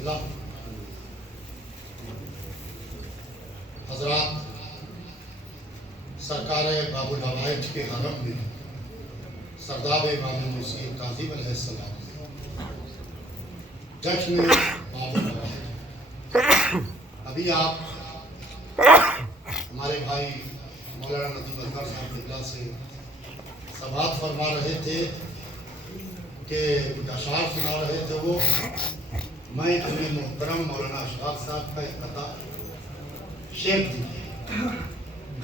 किबला, हजरात, सरकार बाबुल हवाइज के हरम में सरदार इमाम मुस्लिम काज़िम अलैहिस्सलाम जश्न बाबुल हवाइज। अभी आप हमारे भाई मौलाना नदीम अजहर साहब किबला से सबात फरमा रहे थे कि कुछ अशार सुना रहे थे। वो मैं अपने मोहतरम मौलाना अशफाक साहब का एक कथा शेख दी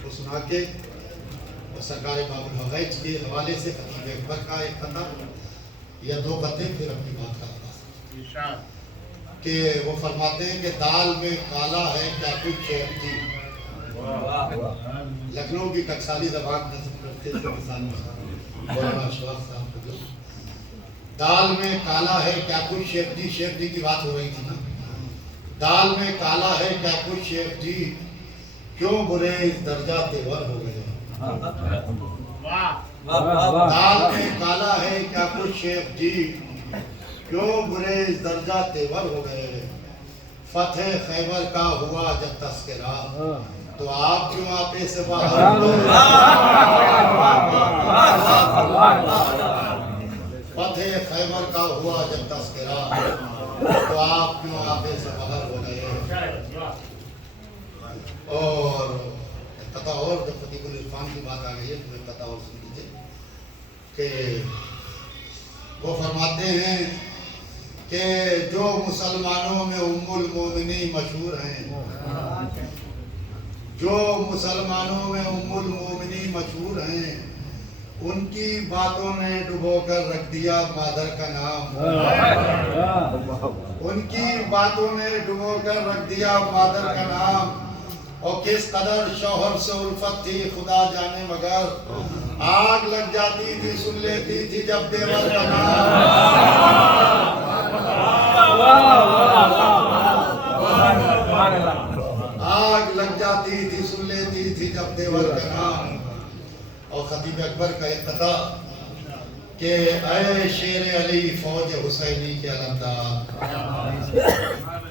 वो सुना के और सरकार बाबुल हवाइज के हवाले से खतीब अकबर का एक कथा या दो कथे फिर अपनी बात करता कि वो फरमाते हैं कि दाल में काला है क्या कुछ शेख थी। लखनऊ की टकसाली जबान नस्ल करते थे मौलाना अशफाक साहब। दाल में काला है क्या कुछ शेख जी की बात हो रही थी ना। दाल में काला है क्या कुछ शेख जी, क्यों बुरे इस दर्जा तेवर हो गए। दाल में काला है क्या कुछ शेख जी, क्यों बुरे इस दर्जा तेवर हो गए। फतेह खैबर का हुआ जब तस्करा, तो आप क्यों आपे से बाहर। फतेह खैबर का हुआ जब तस्करा, तो आप क्यों आपे से बाहर हो गए। और कथा और जब फतीकुल इरफान की बात आ गई है तो कथा और सुन लीजिए कि वो फरमाते हैं कि जो मुसलमानों में उम्मुल मोमिनी मशहूर हैं, जो मुसलमानों में उम्मुल मोमिनी मशहूर हैं, उनकी बातों ने डुबोकर रख दिया मादर का नाम। उनकी बातों ने डुबोकर रख दिया मादर का नाम। और किस कदर शौहर से उल्फत थी खुदा जाने, मगर आग लग जाती थी सुन लेती थी जब देवर का नाम। आग लग जाती थी सुन लेती थी जब देवर का नाम। और खतीब अकबर का एक कथा कि ऐ शेर अली फौज हुसैनी के अलमदार,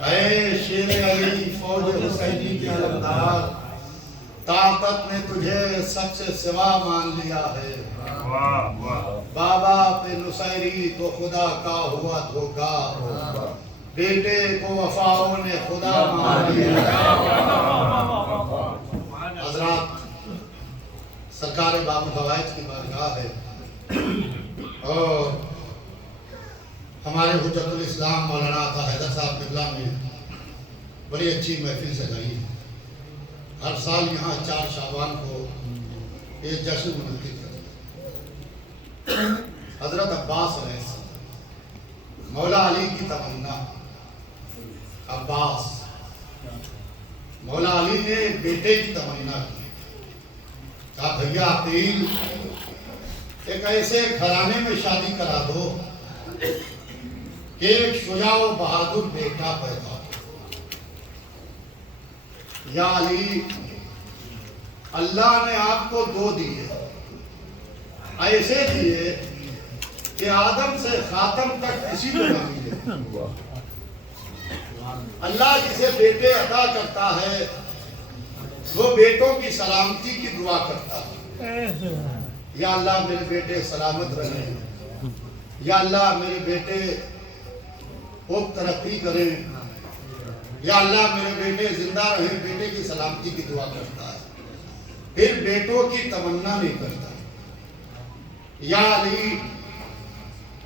ऐ शेर अली फौज हुसैनी के अलमदार, ताकत ने तुझे सबसे सिवा मान लिया है। बाबा पे नुसैरी को खुदा का हुआ धोखा, बेटे को वफाओं ने खुदा मान लिया। हजरात, सरकार बाबुल हवाइज की बारगाह है और हमारे हुज्जतुल इस्लाम मौलाना अता हैदर साहब किबला में बड़ी अच्छी महफिल सजाई है। हर साल यहाँ 4 शाबान को एक जश्न मुनक़िद करते हैं। हजरत अब्बास अलैहिस्सलाम, मौला अली की तमन्ना अब्बास, मौला अली ने बेटे की तमन्ना की। कहा भैया अकील एक ऐसे घराने में शादी करा दो कि एक शुजा व बहादुर बेटा पैदा हो। या अली, अल्लाह ने आपको 2 दिए, ऐसे दिए कि आदम से खातम तक किसी को न मिले। अल्लाह जिसे बेटे अता करता है वो बेटों की सलामती की दुआ करता है। या अल्लाह मेरे बेटे सलामत रहे, या अल्लाह मेरे बेटे खूब तरक्की करें, या अल्लाह मेरे बेटे जिंदा रहे, बेटे की सलामती की दुआ करता है। फिर बेटों की तमन्ना नहीं करता। या अली,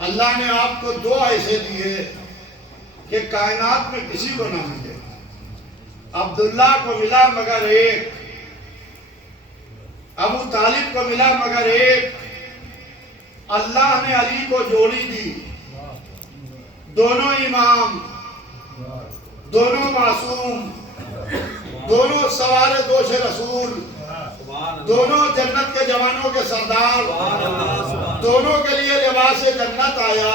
अल्लाह ने आपको 2 ऐसे दिए कि कायनात में किसी को ना मिले। अब्दुल्ला को मिला मगर एक, अबू तालिब को मिला मगर एक। अल्लाह ने अली को जोड़ी दी। दोनों इमाम, दोनों मासूम, दोनों सवारे दोष रसूल, दोनों जन्नत के जवानों के सरदार, दोनों के लिए लिबास जन्नत आया,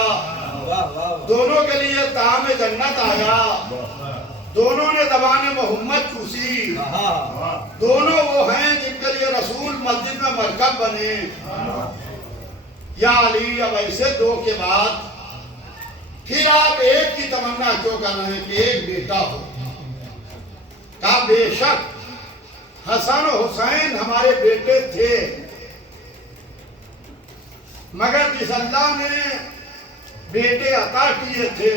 दोनों के लिए ताम जन्नत आया, दोनों ने दबाने मोहम्मद चूसी। दोनों वो हैं जिनके लिए रसूल मस्जिद में मरकब बने। या अली, अब ऐसे 2 के बाद फिर आप एक की तमन्ना क्यों कर रहे हैं कि एक बेटा हो? कहा बेशक हसन हुसैन हमारे बेटे थे, मगर जिस अल्लाह ने बेटे अता किए थे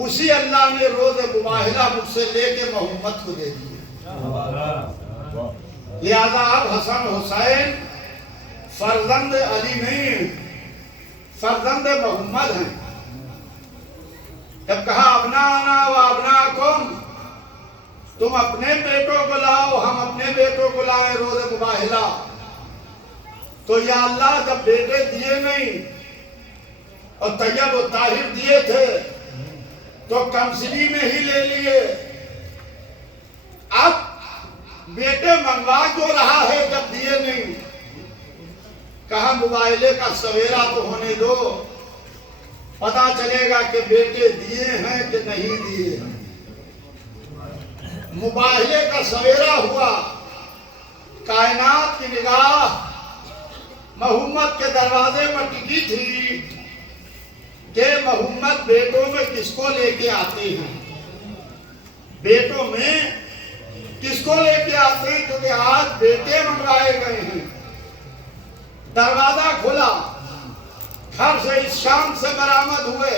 उसी अल्लाह ने रोज मुबाहिला मुझसे लेके मोहम्मद को दे दिए। लिहाजा अब हसन हुसैन फर्जंद अली नहीं, फर्जंद मोहम्मद हैं। जब कहा अपना आना व अपना कौम, तुम अपने बेटों को लाओ हम अपने बेटों को लाए रोज मुबाहिला, तो या अल्लाह जब बेटे दिए नहीं और तैयब और ताहिर दिए थे तो कमसिनी में ही ले लिए। अब बेटे मंगवा क्यों रहा है जब दिए नहीं? कहा मुबाहिले का सवेरा तो होने दो, पता चलेगा कि बेटे दिए हैं कि नहीं दिए। मुबाहिले का सवेरा हुआ, कायनात की निगाह मोहम्मद के दरवाजे पर टिकी थी कि मोहम्मद बेटों में किसको लेके आते हैं, बेटों में किसको लेके आते हैं, क्योंकि आज बेटे मंगवाए गए हैं। दरवाजा खुला, घर से इस शाम से बरामद हुए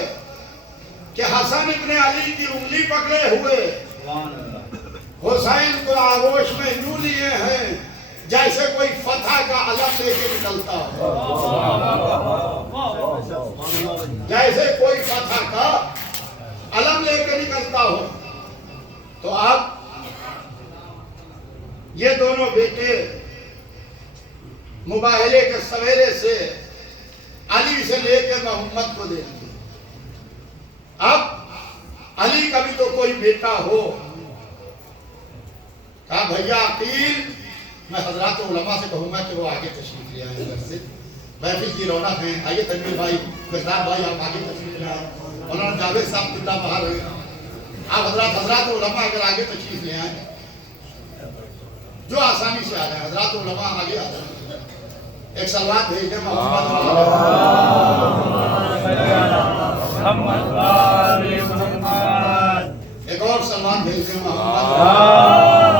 कि हसन इब्ने अली की उंगली पकड़े हुए हुसैन को आगोश में यूं लिए हैं जैसे कोई फतह का अलम लेके निकलता हो, जैसे कोई फतह का अलम लेके निकलता हो। तो अब ये दोनों बेटे मुबाहिले के सवेरे से अली से लेकर मोहम्मद को दे दिए। अब अली का भी तो कोई बेटा हो। कहा भैया अकील, मैं हजरात उलमा से कहूंगा कि वो आगे तशरीफ ले आए घर से, महफिल की रौनक है। आइए तनवीर भाई, मिकदार भाई, आप आगे तशरीफ ले आए। मौलाना जावेद साहब कितना बाहर है, आप हजरात उलमा अगर आगे तशरीफ ले आए जो आसानी से आ जाए, हजरात उलमा आगे आ जाए। एक सलवात भेज दें मोहम्मद, एक और सलवात भेज दें मोहम्मद,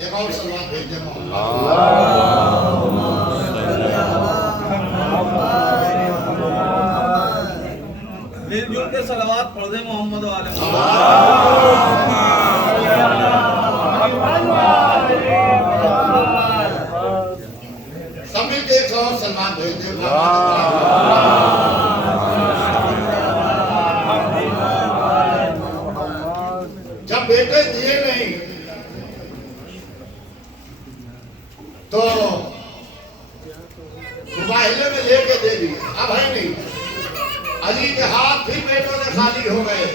एक और सलवात भेज दें मोहम्मद। मिलजुल के सलवात पढ़ दे मोहम्मद वाले। सब मिलके एक और सलमान भेज दे। जब बेटे दिए नहीं तो मुबाहिले में लेके दे दिए, अब है नहीं। अली के हाथ फिर बेटों ने खाली हो गए।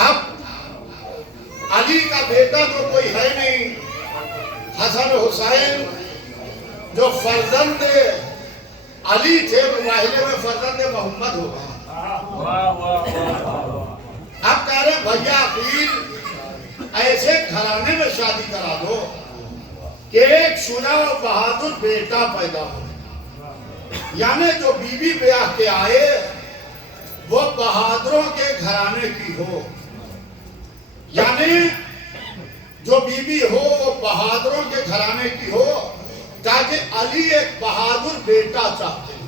अब अली का बेटा तो कोई है नहीं, हसन हुसैन जो फर्जंद अली थे मुबाहिले में फर्जंद मोहम्मद हो गए। अब कह रहे भैया अकील ऐसे घराने में शादी करा दो कि एक शुजा और बहादुर बेटा पैदा हो, यानी जो बीबी ब्याह के आए वो बहादुरों के घराने की हो, यानी जो बीबी हो वो बहादुरों के घराने की हो, ताकि अली एक बहादुर बेटा चाहते हैं।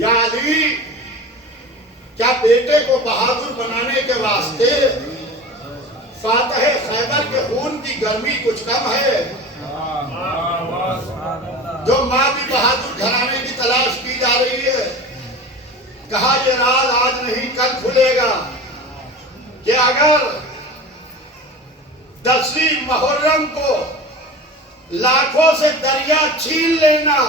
या अली क्या बेटे को बहादुर बनाने के वास्ते फातह खैबर के खून की गर्मी कुछ कम है? जो माँ भी बहादुर घराने की तलाश की जा रही है। कहा ये राज आज नहीं कल खुलेगा कि अगर 10वीं मुहर्रम को लाखों से दरिया छीन लेना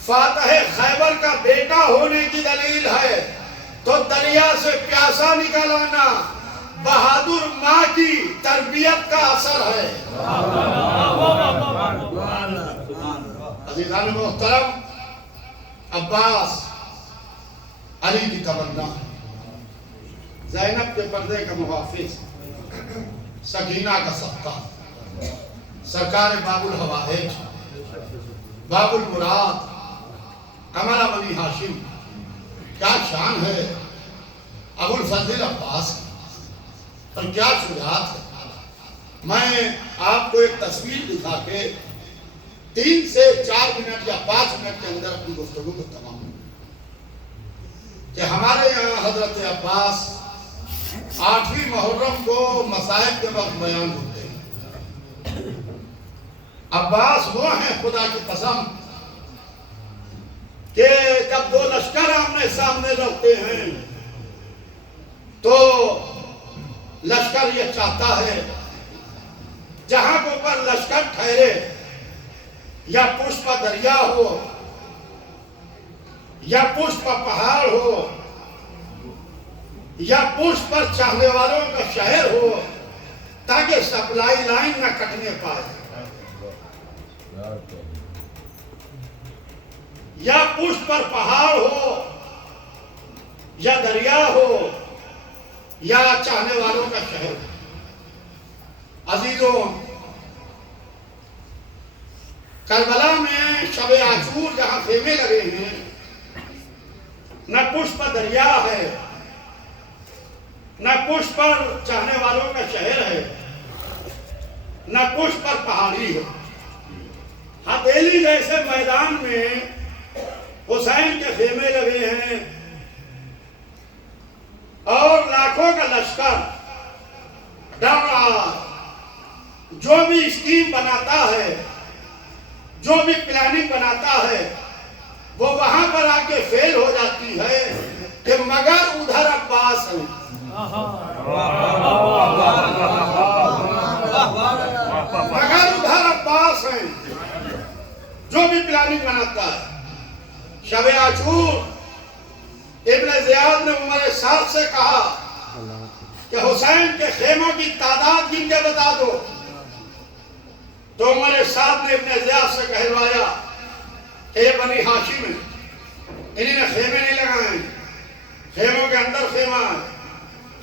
फातह खैबर का बेटा होने की दलील है, तो दरिया से प्यासा निकल आना बहादुर माँ की तरबियत का असर है। अज़ीज़ान मोहतरम, अब्बास अली की तमन्ना, ज़ैनब के पर्दे का मुहाफिज, सकीना का सबका, सरकार बाबुल हवाइज, बाबुल मुराद, कमला बनी हाशिम, क्या शान है अबुल फजल अब्बास और क्या शुजात है। मैं आपको एक तस्वीर दिखा के 3 से 4 मिनट या 5 मिनट के अंदर अपनी गुफ्तगू को तमाम कि हमारे यहाँ हजरत अब्बास 8वीं मुहर्रम को मसाइब के वक्त बयान होते हैं। अब्बास वो हैं खुदा की कसम कि जब 2 लश्कर आमने सामने रखते हैं तो लश्कर ये चाहता है जहां के ऊपर लश्कर ठहरे, या पुष्प दरिया हो या पुष्प पहाड़ हो या पुष्प पर चाहने वालों का शहर हो, ताकि सप्लाई लाइन न कटने पाए, या पुष्प पर पहाड़ हो या दरिया हो या चाहने वालों का शहर। अजीजों, करबला में शब आशूर जहां खेमे लगे हैं, न पुष्प पर दरिया है, न पुष्प पर चाहने वालों का शहर है, न पुष्प पर पहाड़ी है। हथेली जैसे मैदान में हुसैन के खेमे लगे हैं और लाखों का लश्कर डर रहा। जो भी स्कीम बनाता है, जो भी प्लानिंग बनाता है, वो वहां पर आके फेल हो जाती है कि मगर उधर अब्बास है। मगर उधर अब्बास है जो भी प्लानिंग बनाता है। शब आशूर इब्न ज़ियाद ने उमर साद से कहा कि हुसैन के खेमों की तादाद गिन के बता दो, तो उमर साद ने इब्न ज़ियाद से कहलवाया कि ये बनी हाशिम है, इन्होंने खेमे नहीं लगाए, खेमों के अंदर खेमा है,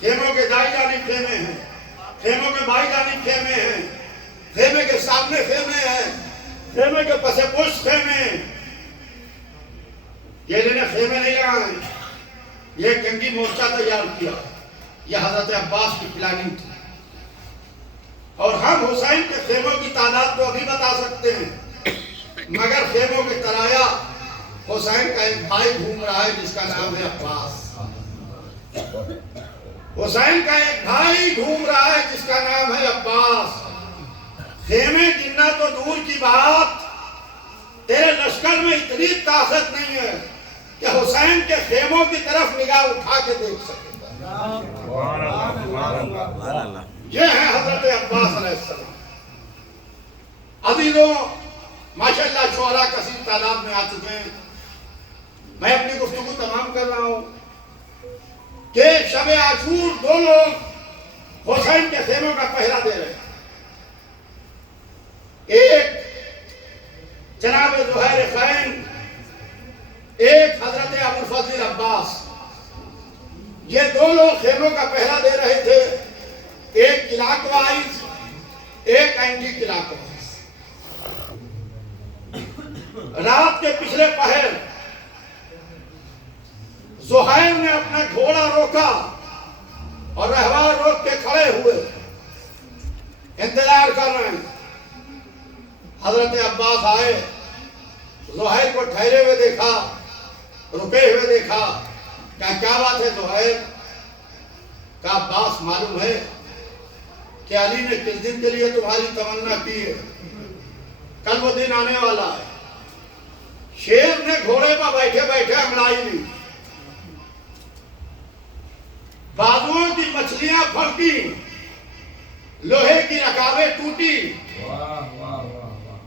खेमों के दाई जानिब खेमे हैं, खेमों के बाई जानिब खेमे हैं, खेमे के सामने खेमे हैं, खेमे के पसे पुष्ट खेमे। ये इन्होंने खेमे नहीं लगाए, ये जंगी मोर्चा तैयार किया। यह हजरत अब्बास की प्लानिंग थी। और हम हुसैन के खेमों की तादाद तो अभी बता सकते हैं, मगर खेमों के तराया हुसैन का एक भाई घूम रहा है जिसका नाम है अब्बास। हुसैन का एक भाई घूम रहा है जिसका नाम है अब्बास। खेमे गिनना तो दूर की बात, तेरे लश्कर में इतनी ताकत नहीं है कि हुसैन के खेमों की तरफ निगाह उठा के देख सके। ये है हजरत अब्बास अलैहिस्सलाम। अजीजों, माशाअल्लाह शुअरा कसीर तादाद में आ चुके हैं। मैं अपनी गुफ्तगू तमाम कर रहा हूं कि शब आशूर 2 लोग हुसैन के खेमों का पहरा दे रहे हैं। एक जनाब ज़ुहैर खैन, एक हजरत अबुल फजल अब्बास। ये 2 लोग खेमों का पहरा दे रहे थे, एक क्लॉकवाइज, एक एंटी क्लॉकवाइज। रात के पिछले पहर ज़ुहैर ने अपना घोड़ा रोका और रहवार रोक के खड़े हुए इंतजार कर रहे हैं। हजरत अब्बास आए, ज़ुहैर को ठहरे हुए देखा, रुके हुए देखा। क्या बात है ज़ुहैर? का अब्बास, मालूम है कि अली ने किस दिन के लिए तुम्हारी तमन्ना की है? कल वो दिन आने वाला है। शेर ने घोड़े पर बैठे बैठे अमलाई ली, बाजुओं की मछलियां फड़की, लोहे की रकाबें टूटी,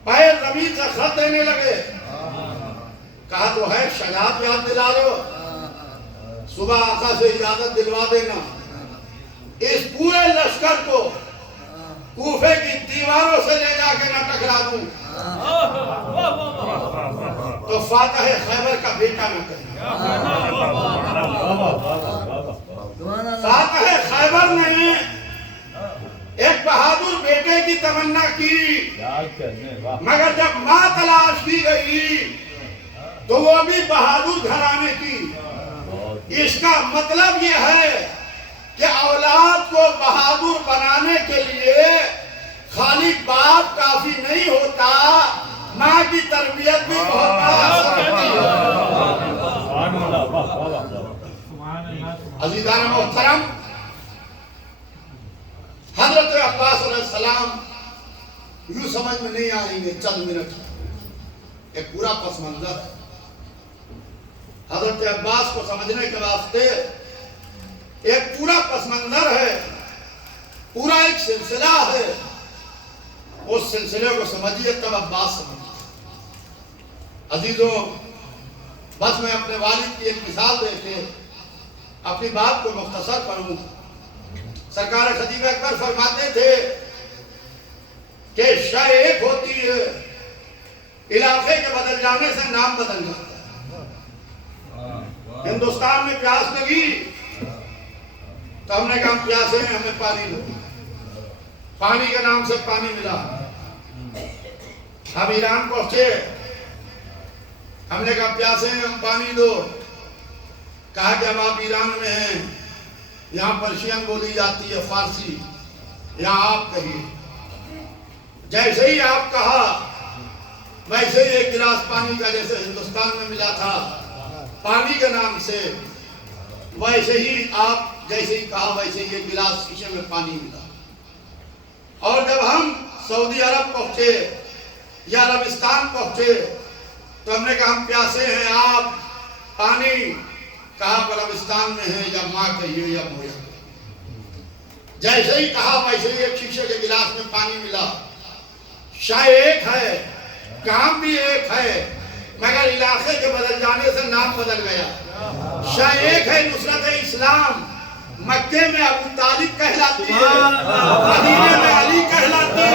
पैर जमीन से खत देने लगे। कहा तो है शजात याद दिला रहे हो, सुबह आका से इजाजत दिलवा देना, इस पूरे लश्कर को कूफे की दीवारों से ले जाके न टकरा दूं तो फातह खैबर का बेटा न करे। फातह खैबर ने एक बहादुर बेटे की तमन्ना की, मगर जब माँ तलाश की गई तो वो भी बहादुर घराने की। इसका मतलब ये है कि औलाद को बहादुर बनाने के लिए खाली बाप काफी नहीं होता, माँ की तरबियत भी बहुत बड़ा असर करती है। अजीज़ान मोहतरम, हजरत अब्बास अलैहिस्सलाम यूं समझ में नहीं आएंगे चंद मिनट, एक पूरा पस मंजर है। हजरत अब्बास को समझने के वास्ते एक पूरा पस मंजर है, पूरा एक सिलसिला है। उस सिलसिले को समझिए तब अब्बास समझिए। अजीजों, बस मैं अपने वालिद की एक मिसाल देके अपनी बात को मुख्तसर करूं। सरकार खदीजा अकबर फरमाते थे कि शाय एक होती है, इलाके के बदल जाने से नाम बदल जाता है। हिंदुस्तान में प्यास लगी तो हमने कहा प्यासे हैं, हमें पानी दो। पानी के नाम से पानी मिला। हम ईरान पहुंचे, हमने कहा प्यासे हैं, हम पानी दो। कहा कि अब आप ईरान में हैं, यहाँ पर्शियन बोली जाती है, फारसी, यहाँ आप कहिए। जैसे ही आप कहा वैसे ही एक गिलास पानी का जैसे हिंदुस्तान में मिला था पानी के नाम से, वैसे ही आप जैसे ही कहा वैसे ही एक गिलास शीशे में पानी मिला। और जब हम सऊदी अरब पहुंचे या अरबिस्तान पहुंचे तो हमने कहा हम प्यासे हैं, आप पानी। कहा अरबिस्तान में है, या माँ कहिए या मोया। जैसे ही कहा वैसे ही एक शीशे के गिलास में पानी मिला। शाय एक है, काम भी एक है, मगर इलाके के बदल जाने से नाम बदल गया। शाय एक है, नुसरत इस्लाम मक्के में अबू तालिब कहलाती है, मदीने में अली कहलाती